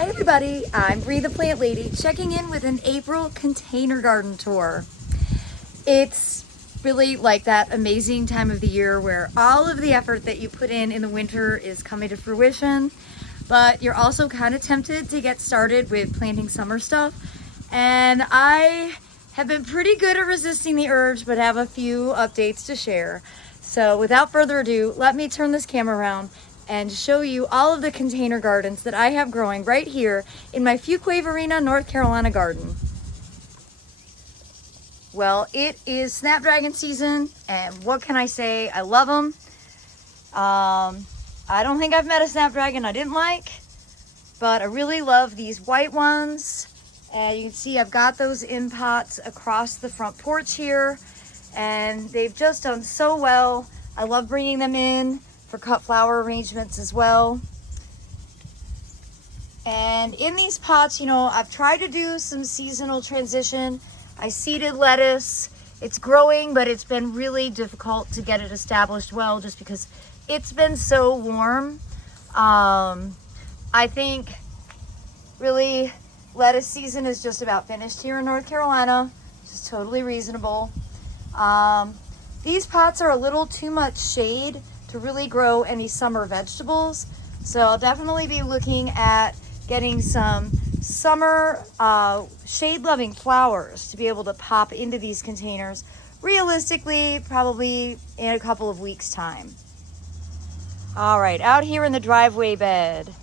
Hi everybody, I'm Bree the Plant Lady, checking in with an April container garden tour. It's really like that amazing time of the year where all of the effort that you put in the winter is coming to fruition, but you're also kind of tempted to get started with planting summer stuff. And I have been pretty good at resisting the urge, but have a few updates to share. So without further ado, let me turn this camera around and show you all of the container gardens that I have growing right here in my Fuquay-Varina, North Carolina garden. Well, it is snapdragon season, and what can I say? I love them. I don't think I've met a snapdragon I didn't like, but I really love these white ones. And you can see I've got those in pots across the front porch here, and they've just done so well. I love bringing them in for cut flower arrangements as well. And in these pots, you know, I've tried to do some seasonal transition. I seeded lettuce. It's growing, but it's been really difficult to get it established well just because it's been so warm. I think really lettuce season is just about finished here in North Carolina, which is totally reasonable. These pots are a little too much shade to really grow any summer vegetables. So I'll definitely be looking at getting some summer shade-loving flowers to be able to pop into these containers realistically, probably in a couple of weeks' time. All right, out here in the driveway bed.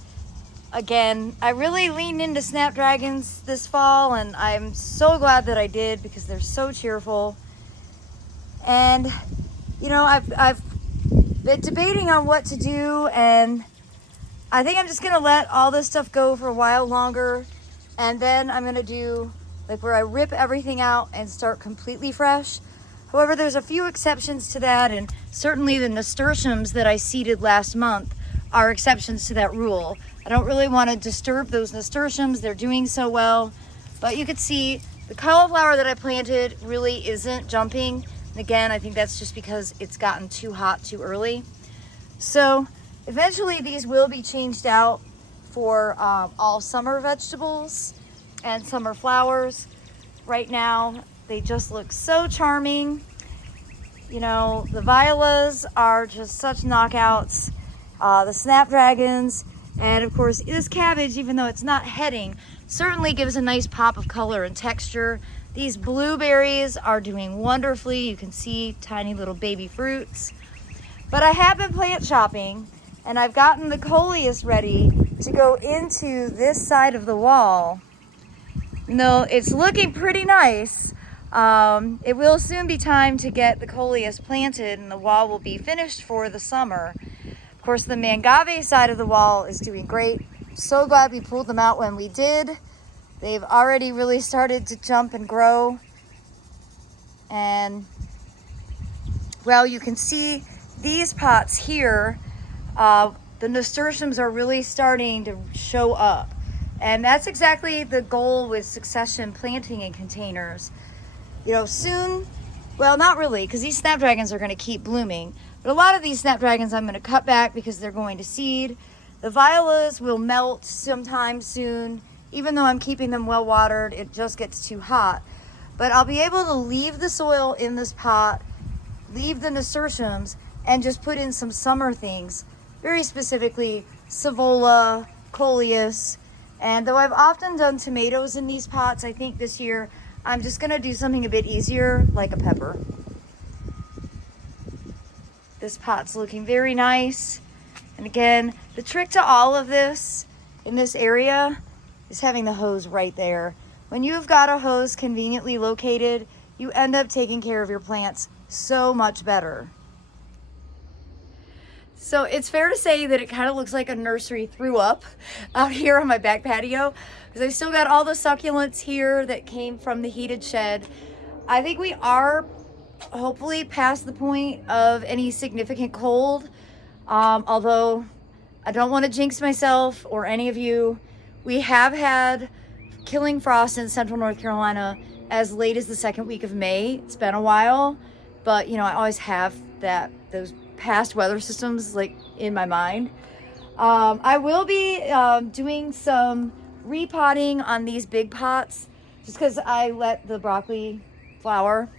Again, I really leaned into snapdragons this fall, and I'm so glad that I did because they're so cheerful. And you know, I've been debating on what to do, and I think I'm just gonna let all this stuff go for a while longer, and then I'm gonna do like where I rip everything out and start completely fresh. However, there's a few exceptions to that, and certainly the nasturtiums that I seeded last month are exceptions to that rule. I don't really want to disturb those nasturtiums. They're doing so well, but you could see the cauliflower that I planted really isn't jumping. And again, I think that's just because it's gotten too hot too early. So eventually these will be changed out for all summer vegetables and summer flowers. Right now, they just look so charming. You know, the violas are just such knockouts. The snapdragons, and of course this cabbage, even though it's not heading, certainly gives a nice pop of color and texture. These blueberries are doing wonderfully. You can see tiny little baby fruits. But I have been plant shopping, and I've gotten the coleus ready to go into this side of the wall. You know, it's looking pretty nice. It will soon be time to get the coleus planted, and the wall will be finished for the summer. Of course, the mangave side of the wall is doing great. So glad we pulled them out when we did. They've already really started to jump and grow. And, well, you can see these pots here, the nasturtiums are really starting to show up. And that's exactly the goal with succession planting in containers. You know, soon, well, not really, because these snapdragons are going to keep blooming. But a lot of these snapdragons I'm going to cut back because they're going to seed. The violas will melt sometime soon. Even though I'm keeping them well watered, it just gets too hot. But I'll be able to leave the soil in this pot, leave the nasturtiums, and just put in some summer things. Very specifically, savola, coleus. And though I've often done tomatoes in these pots, I think this year I'm just gonna do something a bit easier, like a pepper. This pot's looking very nice. And again, the trick to all of this in this area is having the hose right there. When you've got a hose conveniently located, you end up taking care of your plants so much better. So it's fair to say that it kind of looks like a nursery threw up out here on my back patio, because I still got all the succulents here that came from the heated shed. I think we are hopefully past the point of any significant cold, although I don't want to jinx myself or any of you. We have had killing frost in central North Carolina as late as the second week of May. It's been a while, but you know, I always have those past weather systems like in my mind. I will be doing some repotting on these big pots just because I let the broccoli flower.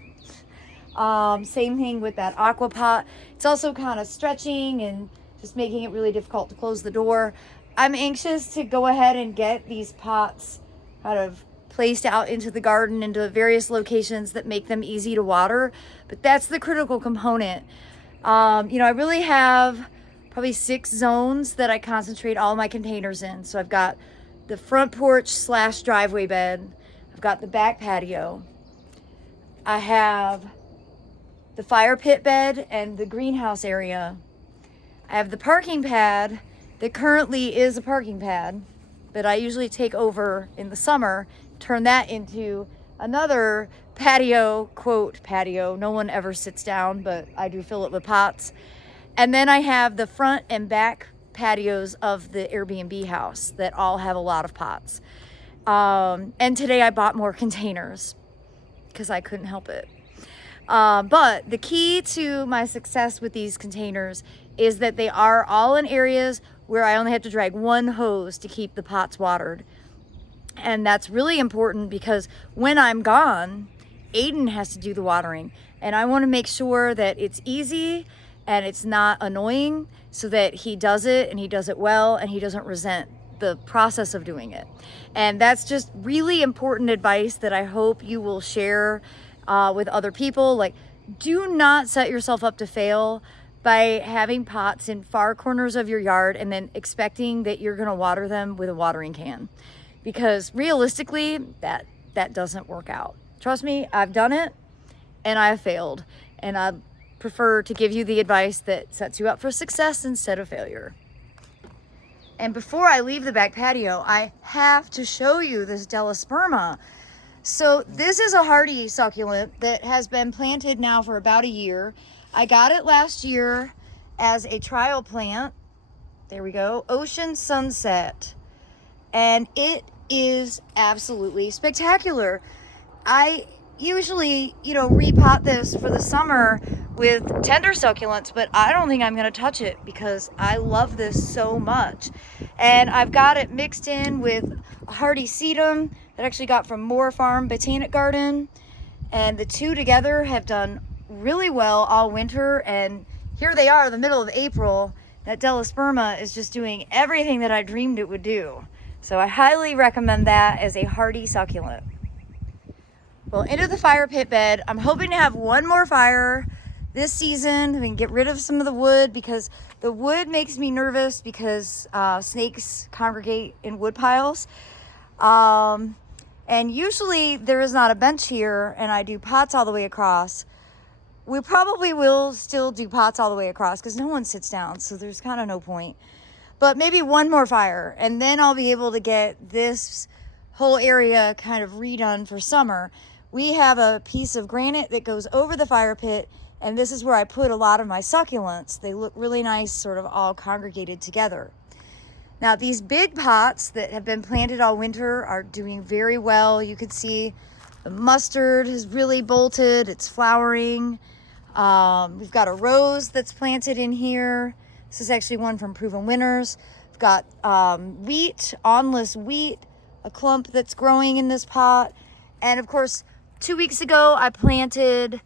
Same thing with that aqua pot. It's also kind of stretching and just making it really difficult to close the door. I'm anxious to go ahead and get these pots kind of placed out into the garden, into various locations that make them easy to water. But that's the critical component. I really have probably 6 zones that I concentrate all my containers in. So I've got the front porch / driveway bed. I've got the back patio. I have the fire pit bed and the greenhouse area. I have the parking pad that currently is a parking pad, but I usually take over in the summer, turn that into another patio, quote patio. No one ever sits down, but I do fill it with pots. And then I have the front and back patios of the Airbnb house that all have a lot of pots. And today I bought more containers because I couldn't help it. But the key to my success with these containers is that they are all in areas where I only have to drag one hose to keep the pots watered. And that's really important because when I'm gone, Aiden has to do the watering. And I want to make sure that it's easy and it's not annoying so that he does it and he does it well and he doesn't resent the process of doing it. And that's just really important advice that I hope you will share with other people. Like, do not set yourself up to fail by having pots in far corners of your yard and then expecting that you're going to water them with a watering can, because realistically that doesn't work out. Trust me, I've done it and I have failed, and I prefer to give you the advice that sets you up for success instead of failure. And before I leave the back patio, I have to show you this Delosperma. So this is a hardy succulent that has been planted now for about a year. I got it last year as a trial plant. There we go, Ocean Sunset. And it is absolutely spectacular. I usually, repot this for the summer with tender succulents, but I don't think I'm going to touch it because I love this so much. And I've got it mixed in with a hardy sedum that I actually got from Moore Farm Botanic Garden. And the two together have done really well all winter. And here they are in the middle of April. That Delosperma is just doing everything that I dreamed it would do. So I highly recommend that as a hardy succulent. Well, into the fire pit bed. I'm hoping to have one more fire this season. We can get rid of some of the wood because the wood makes me nervous because snakes congregate in wood piles. And usually there is not a bench here and I do pots all the way across. We probably will still do pots all the way across because no one sits down, so there's kind of no point. But maybe one more fire and then I'll be able to get this whole area kind of redone for summer. We have a piece of granite that goes over the fire pit, and this is where I put a lot of my succulents. They look really nice, sort of all congregated together. Now, these big pots that have been planted all winter are doing very well. You can see the mustard has really bolted. It's flowering. We've got a rose that's planted in here. This is actually one from Proven Winners. We've got wheat, awnless wheat, a clump that's growing in this pot. And of course, 2 weeks ago, I planted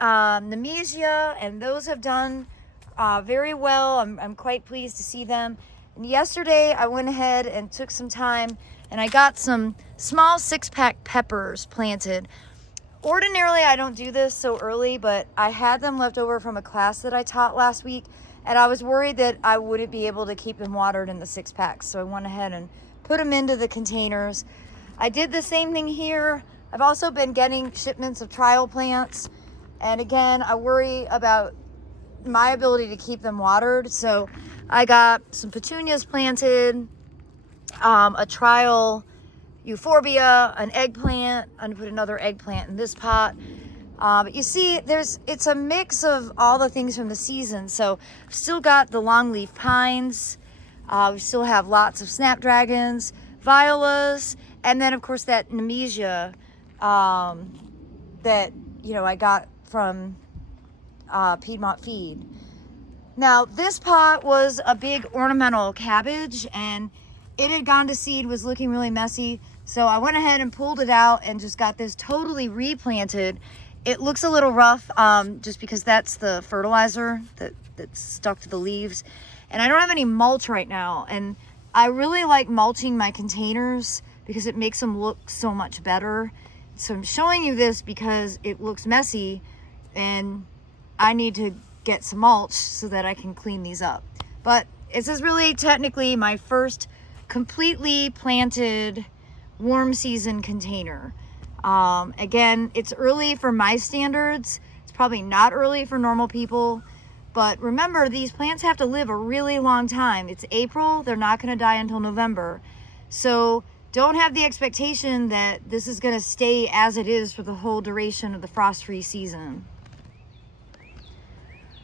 Nemesia, and those have done very well. I'm quite pleased to see them. And yesterday, I went ahead and took some time, and I got some small 6-pack peppers planted. Ordinarily, I don't do this so early, but I had them left over from a class that I taught last week, and I was worried that I wouldn't be able to keep them watered in the 6-packs, so I went ahead and put them into the containers. I did the same thing here. I've also been getting shipments of trial plants, and again, I worry about my ability to keep them watered, so I got some petunias planted, a trial euphorbia, an eggplant. I'm gonna put another eggplant in this pot. But you see, it's a mix of all the things from the season. So I've still got the longleaf pines. We still have lots of snapdragons, violas, and then of course that Nemesia that I got from Piedmont Feed. Now this pot was a big ornamental cabbage, and it had gone to seed, was looking really messy. So I went ahead and pulled it out and just got this totally replanted. It looks a little rough just because that's the fertilizer that's stuck to the leaves. And I don't have any mulch right now. And I really like mulching my containers because it makes them look so much better. So I'm showing you this because it looks messy and I need to get some mulch so that I can clean these up. But this is really technically my first completely planted warm season container. Again, it's early for my standards. It's probably not early for normal people. But remember, these plants have to live a really long time. It's April, they're not gonna die until November. So don't have the expectation that this is gonna stay as it is for the whole duration of the frost-free season.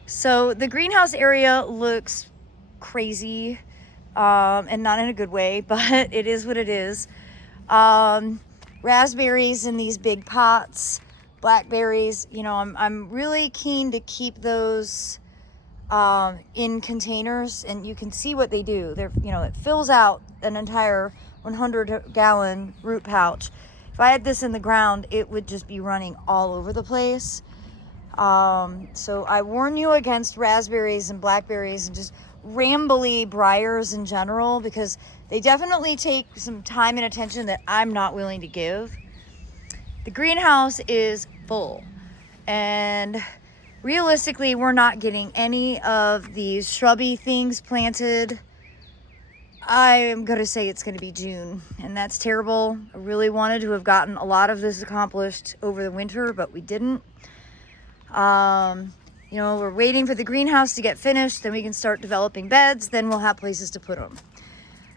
So the greenhouse area looks crazy, and not in a good way, but it is what it is. Raspberries in these big pots, blackberries, you know, I'm really keen to keep those in containers, and you can see what they do. They're, you know, it fills out an entire 100-gallon root pouch. If I had this in the ground, it would just be running all over the place. So I warn you against raspberries and blackberries and just rambly briars in general, because they definitely take some time and attention that I'm not willing to give. The greenhouse is full, and realistically, we're not getting any of these shrubby things planted. I am going to say it's going to be June, and that's terrible. I really wanted to have gotten a lot of this accomplished over the winter, but we didn't. You know, we're waiting for the greenhouse to get finished, then we can start developing beds, then we'll have places to put them.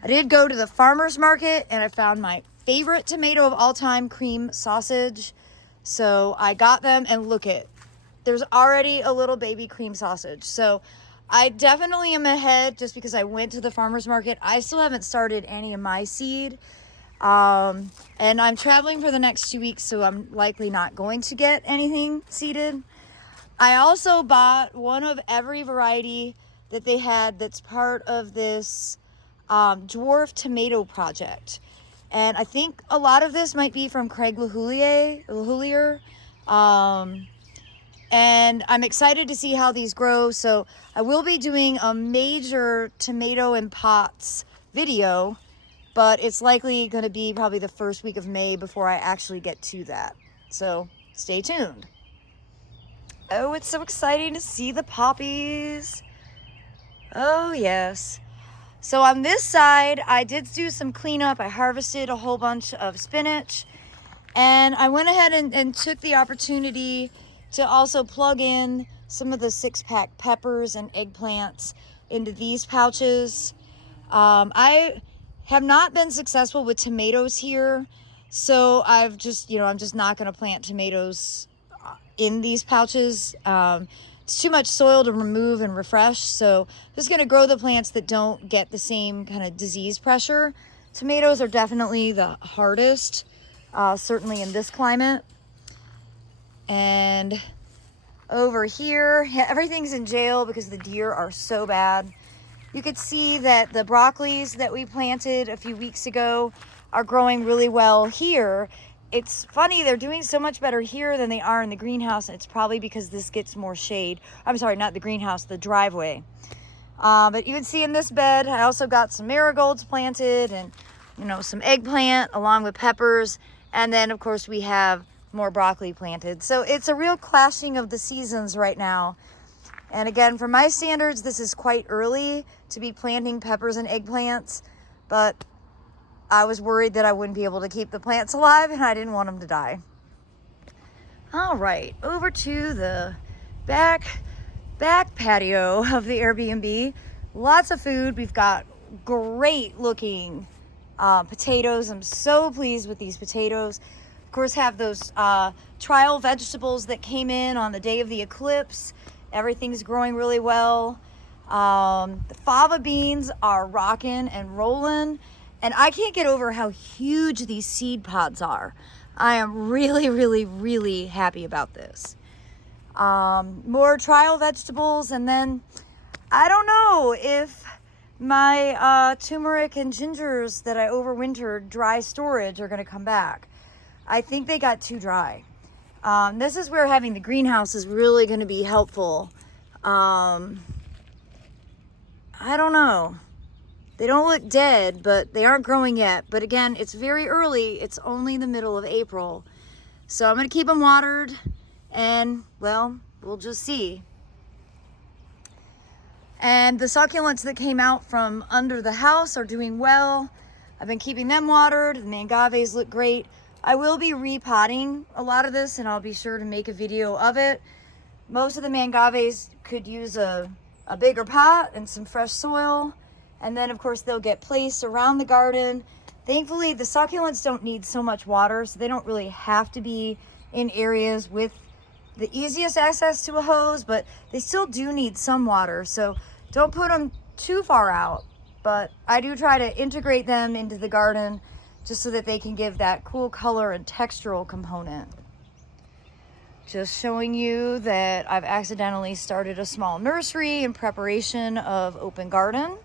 I did go to the farmer's market and I found my favorite tomato of all time, cream sausage. So I got them, and look it, there's already a little baby cream sausage. So I definitely am ahead just because I went to the farmer's market. I still haven't started any of my seed. And I'm traveling for the next 2 weeks, so I'm likely not going to get anything seeded. I also bought one of every variety that they had that's part of this dwarf tomato project. And I think a lot of this might be from Craig LaHoulier. And I'm excited to see how these grow. So I will be doing a major tomato in pots video, but it's likely going to be probably the first week of May before I actually get to that. So stay tuned. Oh, it's so exciting to see the poppies. Oh, yes. So on this side, I did do some cleanup. I harvested a whole bunch of spinach. And I went ahead and took the opportunity to also plug in some of the 6-pack peppers and eggplants into these pouches. I have not been successful with tomatoes here. So I'm just not going to plant tomatoes in these pouches. It's too much soil to remove and refresh, so I'm just going to grow the plants that don't get the same kind of disease pressure. Tomatoes are definitely the hardest, certainly in this climate. And over here, everything's in jail because the deer are so bad. You could see that the broccolis that we planted a few weeks ago are growing really well here. It's funny, they're doing so much better here than they are in the greenhouse. It's probably because this gets more shade. I'm sorry, not the greenhouse, the driveway. But you can see in this bed, I also got some marigolds planted and, you know, some eggplant along with peppers. And then, of course, we have more broccoli planted. So it's a real clashing of the seasons right now. And again, for my standards, this is quite early to be planting peppers and eggplants, but I was worried that I wouldn't be able to keep the plants alive, and I didn't want them to die. All right, over to the back patio of the Airbnb. Lots of food. We've got great looking potatoes. I'm so pleased with these potatoes. Of course, have those trial vegetables that came in on the day of the eclipse. Everything's growing really well. The fava beans are rocking and rolling. And I can't get over how huge these seed pods are. I am really, really, really happy about this. More trial vegetables, and then I don't know if my turmeric and gingers that I overwintered dry storage are going to come back. I think they got too dry. This is where having the greenhouse is really going to be helpful. I don't know. They don't look dead, but they aren't growing yet. But again, it's very early. It's only the middle of April. So I'm going to keep them watered, and well, we'll just see. And the succulents that came out from under the house are doing well. I've been keeping them watered. The mangaves look great. I will be repotting a lot of this, and I'll be sure to make a video of it. Most of the mangaves could use a bigger pot and some fresh soil. And then, of course, they'll get placed around the garden. Thankfully, the succulents don't need so much water, so they don't really have to be in areas with the easiest access to a hose, but they still do need some water. So don't put them too far out. But I do try to integrate them into the garden just so that they can give that cool color and textural component. Just showing you that I've accidentally started a small nursery in preparation of open garden.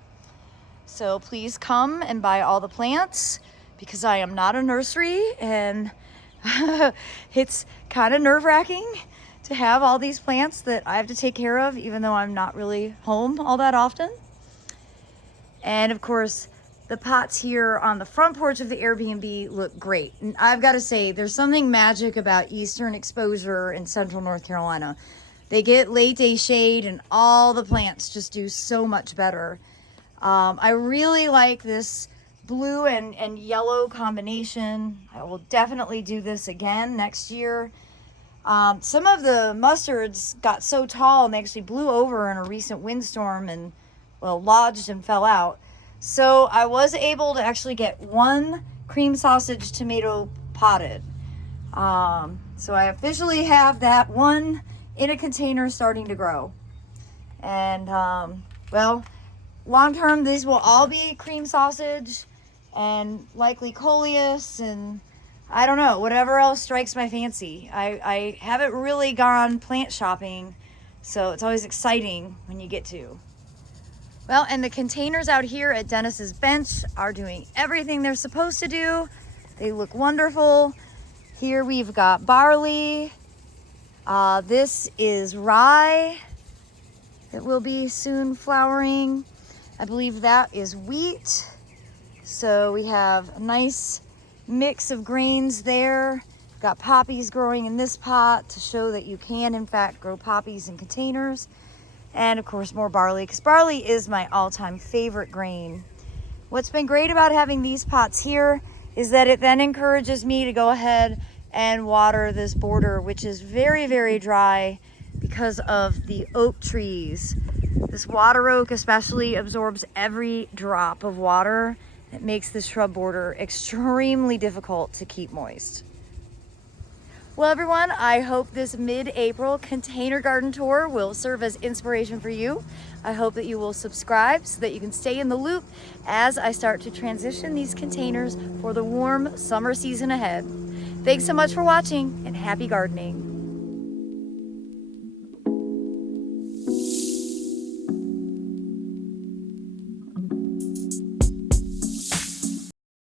So please come and buy all the plants, because I am not a nursery, and it's kind of nerve-wracking to have all these plants that I have to take care of, even though I'm not really home all that often. And of course, the pots here on the front porch of the Airbnb look great. And I've got to say, there's something magic about eastern exposure in central North Carolina. They get late day shade and all the plants just do so much better. I really like this blue and yellow combination. I will definitely do this again next year. Some of the mustards got so tall and they actually blew over in a recent windstorm and, well, lodged and fell out. So I was able to actually get one cream sausage tomato potted. So I officially have that one in a container starting to grow. And, well, long term, these will all be cream sausage and likely coleus and I don't know, whatever else strikes my fancy. I haven't really gone plant shopping, so it's always exciting when you get to. Well, and the containers out here at Dennis's bench are doing everything they're supposed to do. They look wonderful. Here we've got barley. This is rye that will be soon flowering. I believe that is wheat. So we have a nice mix of grains there. Got poppies growing in this pot to show that you can in fact grow poppies in containers. And of course more barley, because barley is my all-time favorite grain. What's been great about having these pots here is that it then encourages me to go ahead and water this border, which is very, very dry because of the oak trees. This water oak especially absorbs every drop of water. It makes this shrub border extremely difficult to keep moist. Well, everyone, I hope this mid-April container garden tour will serve as inspiration for you. I hope that you will subscribe so that you can stay in the loop as I start to transition these containers for the warm summer season ahead. Thanks so much for watching, and happy gardening.